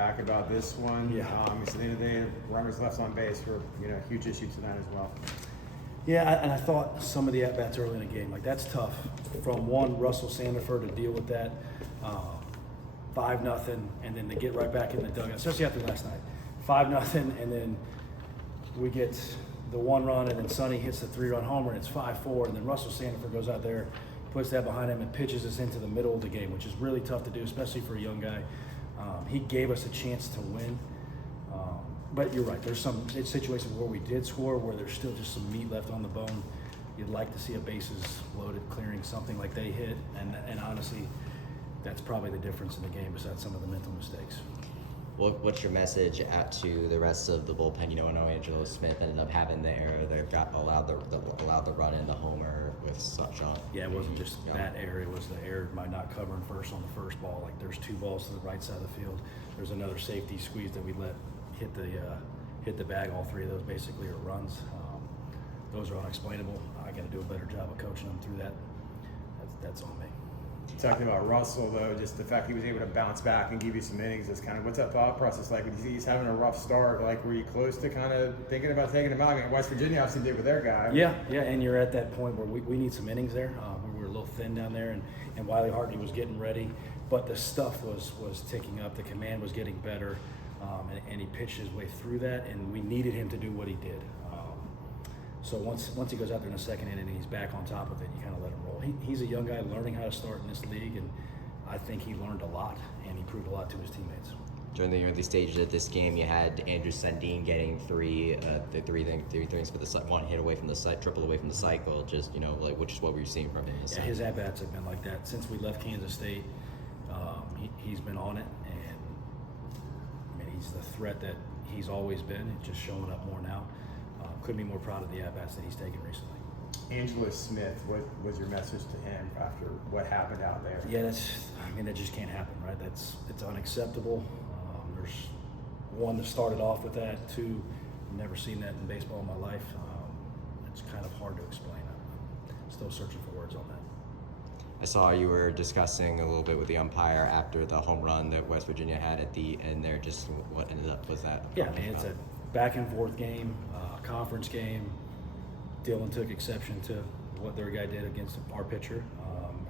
unpack about this one. Yeah. At the end of the day, runners left on base were, a huge issue tonight as well. Yeah, and I thought some of the at-bats early in the game, like that's tough. From one, Russell Sandiford to deal with that 5-0, and then to get right back in the dugout, especially after last night. 5-0, and then we get the 1 run, and then Sonny hits the 3-run homer, and it's 5-4, and then Russell Sandiford goes out there, puts that behind him, and pitches us into the middle of the game, which is really tough to do, especially for a young guy. He gave us a chance to win. But you're right, there's some situations where we did score where there's still just some meat left on the bone. You'd like to see a bases loaded clearing, something like they hit, and honestly, that's probably the difference in the game besides some of the mental mistakes. What's your message out to the rest of the bullpen? I know Angelo Smith ended up having the error there, allowed the run in the homer with such on. Yeah, it wasn't just that error, it was the error by not covering first on the first ball. Like there's 2 balls to the right side of the field. There's another safety squeeze that we let hit the bag. All 3 of those basically are runs. Those are unexplainable. I got to do a better job of coaching them through that. That's on me. Talking about Russell, though, just the fact he was able to bounce back and give you some innings is kind of, what's that thought process like? He's having a rough start. Like, were you close to kind of thinking about taking him out? I mean, West Virginia obviously did with their guy. Yeah, and you're at that point where we need some innings there. We were a little thin down there, and Wiley Hartney was getting ready, but the stuff was ticking up. The command was getting better, and he pitched his way through that, and we needed him to do what he did. So once he goes out there in the second inning and he's back on top of it, you kind of let him roll. He's a young guy learning how to start in this league, and I think he learned a lot, and he proved a lot to his teammates. During the early stages of this game, you had Andrew Sundin getting three things for the 1 hit away from the triple away from the cycle. Just which is what we were seeing from him. Yeah, his at bats have been like that since we left Kansas State. He's been on it, and I mean he's the threat that he's always been. It's just showing up more now. Couldn't be more proud of the at-bats that he's taken recently. Angelo Smith, what was your message to him after what happened out there? Yeah, that just can't happen, right? It's unacceptable. There's 1 that started off with that, 2, I've never seen that in baseball in my life. It's kind of hard to explain. I'm still searching for words on that. I saw you were discussing a little bit with the umpire after the home run that West Virginia had at the end there. Just what ended up was that? Yeah, it's a back and forth game, conference game. Dylan took exception to what their guy did against our pitcher,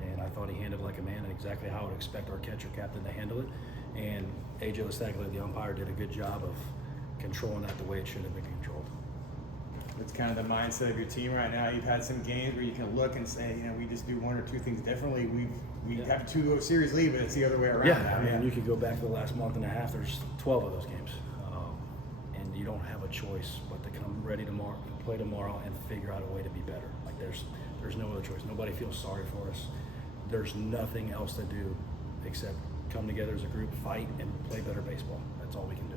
and I thought he handled it like a man and exactly how I would expect our catcher captain to handle it. And AJ Lestaglia, the umpire, did a good job of controlling that the way it should have been controlled. It's kind of the mindset of your team right now. You've had some games where you can look and say, we just do 1 or 2 things differently. We have a 2-0 series lead, but it's the other way around. Yeah, I mean, you could go back to the last month and a half. There's 12 of those games, and you don't have a choice but to come ready tomorrow, play tomorrow, and figure out a way to be better. Like there's no other choice. Nobody feels sorry for us. There's nothing else to do except come together as a group, fight, and play better baseball. That's all we can do.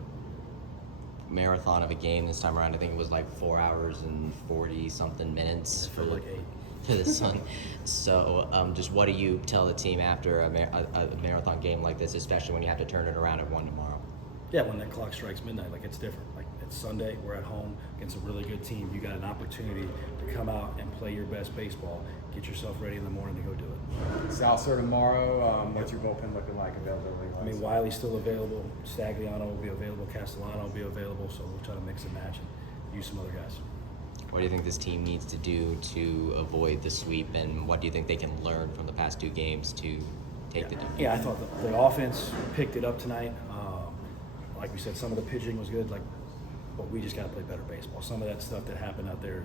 Marathon of a game this time around. I think it was like 4 hours and 40-something minutes For like 8. to the sun. So just what do you tell the team after a marathon game like this, especially when you have to turn it around at 1 tomorrow? Yeah, when that clock strikes midnight, like it's different. Like it's Sunday, we're at home against a really good team. You got an opportunity to come out and play your best baseball. Get yourself ready in the morning to go do it. Southside tomorrow. What's your bullpen looking like availability-wise? I mean, Wiley's still available. Stagliano will be available. Castellano will be available. So we'll try to mix and match and use some other guys. What do you think this team needs to do to avoid the sweep, and what do you think they can learn from the past 2 games to take the difference? Yeah, I thought the offense picked it up tonight. Like we said, some of the pitching was good, but we just got to play better baseball. Some of that stuff that happened out there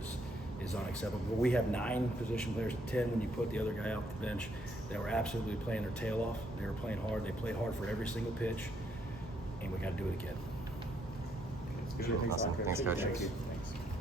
is unacceptable. But we have 9 position players, 10 when you put the other guy out the bench, that were absolutely playing their tail off. They were playing hard. They played hard for every single pitch, and we got to do it again. Awesome. Thanks, Coach. Thank you.